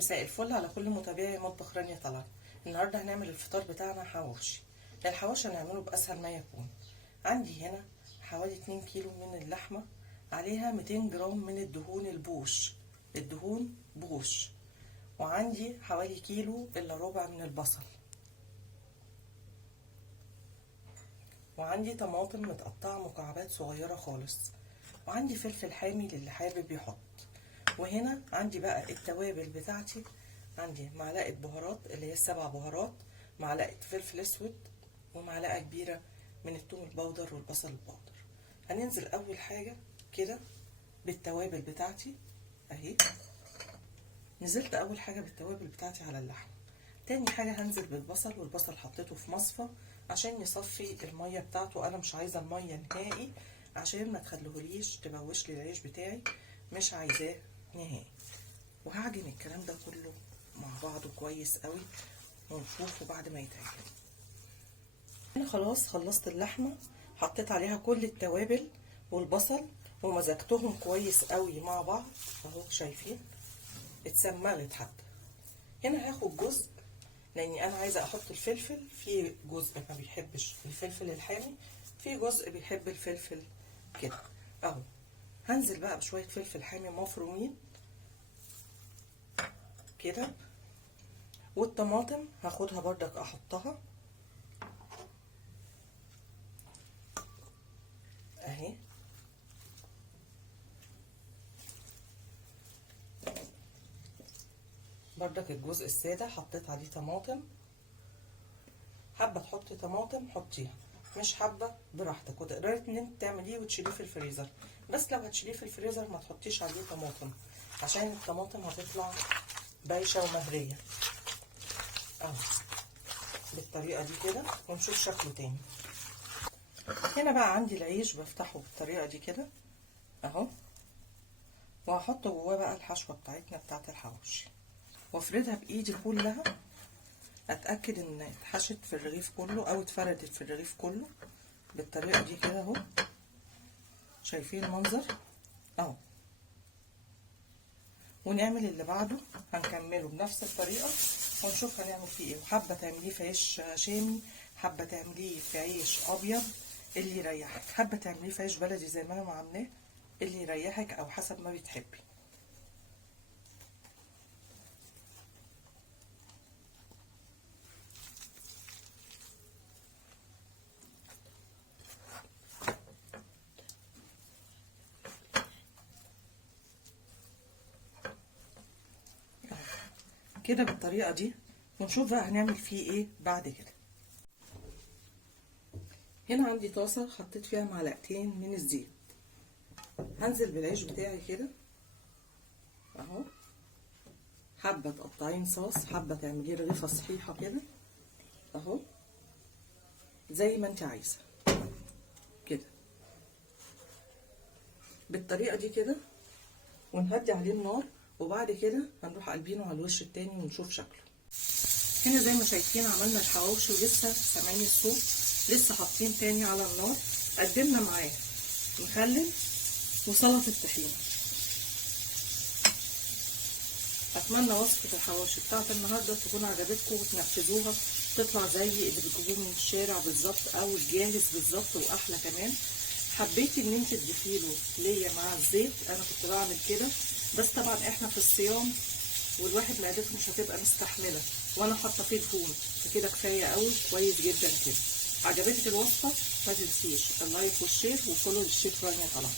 مساء الفل على كل متابعي مطبخ رانيا طلعت. النهارده هنعمل الفطار بتاعنا حواوشي. الحواوشي هنعمله باسهل ما يكون. عندي هنا حوالي 2 كيلو من اللحمه، عليها 200 جرام من الدهون الدهون بوش، وعندي حوالي كيلو الا ربع من البصل، وعندي طماطم متقطعه مكعبات صغيره خالص، وعندي فلفل حامي للي حابب يحط. وهنا عندي بقى التوابل بتاعتي. عندي معلقه بهارات اللي هي 7 بهارات، معلقه فلفل اسود، ومعلقه كبيره من الثوم البودر والبصل البودر. هننزل اول حاجه كده بالتوابل بتاعتي اهي. نزلت اول حاجه بالتوابل بتاعتي على اللحمه. تاني حاجه هنزل بالبصل، والبصل حطيته في مصفى عشان يصفي الميه بتاعته. انا مش عايزه الميه نهائي عشان ما تخليهوليش تبوش لي العيش بتاعي، مش عايزاه نهائي. وهعجن الكلام ده كله مع بعضه كويس قوي ونشوفه بعد ما يتعجن. انا خلاص خلصت اللحمه، حطيت عليها كل التوابل والبصل ومزجتهم كويس قوي مع بعض اهو، شايفين اتسمغت حتى. هنا هاخد جزء لاني انا عايزه احط الفلفل. في جزء ما بيحبش الفلفل الحامي، في جزء بيحب الفلفل كده اهو. هنزل بقى بشويه فلفل حامي مفرومين كده، والطماطم هاخدها بردك احطها اهي. بردك الجزء الساده حطيت عليه طماطم. حابه تحطي طماطم حطيها، مش حابه براحتك، وتقدري ان انت تعمليه وتشيليه في الفريزر. بس لو هتشيليه في الفريزر ما تحطيش عليه طماطم عشان الطماطم هتطلع بايشه ومهريه اهو بالطريقه دي كده. ونشوف شكله تاني. هنا بقى عندي العيش بفتحه بالطريقه دي كده اهو، وهحط جواه بقى الحشوه بتاعتنا بتاعت الحواوشي، وافردها بايدي كلها. اتاكد ان اتحشت في الرغيف كله او اتفردت في الرغيف كله بالطريقه دي كده اهو. شايفين المنظر اهو. ونعمل اللي بعده، هنكمله بنفس الطريقه ونشوف هنعمل فيه ايه. وحابه تعمليه في عيش شامي، حابه تعمليه في عيش ابيض اللي يريحك، حابه تعمليه في عيش بلدي زي ما انا عاملاه اللي يريحك، او حسب ما بتحبي. كده بالطريقه دي. ونشوف بقى هنعمل فيه ايه بعد كده. هنا عندي طاسه حطيت فيها معلقتين من الزيت. هنزل بالعيش بتاعي كده اهو. حابه تقطعين صاص، حابه تعمليه رغيفه صحيحه كده اهو، زي ما انت عايزه كده بالطريقه دي كده. ونهدي عليه النار، وبعد كده هنروح قلبينه على الوش التاني ونشوف شكله. هنا زي ما شايفين عملنا الحواوشي ولسه سامعين الصوت، لسه حاطين تاني على النار. قدمنا معاه مخلل وسلطه طحينه. اتمنى وصفه الحواوشي بتاعت النهارده تكون عجبتكم وتنفذوها، تطلع زي اللي بتجيبوه من الشارع بالظبط او الجاهز بالظبط واحلى كمان. حبيتي ان انت تضيفيله ليا مع الزيت، انا كنت بعمل كده، بس طبعا احنا في الصيام والواحد معدته مش هتبقى مستحمله، وانا حاطه فيه دهون، فكده كفايه قوي كويس جدا كده. عجبتك الوصفه؟ ما تنسيش اللايك والشير وفولو للشيف رانيا طلعت.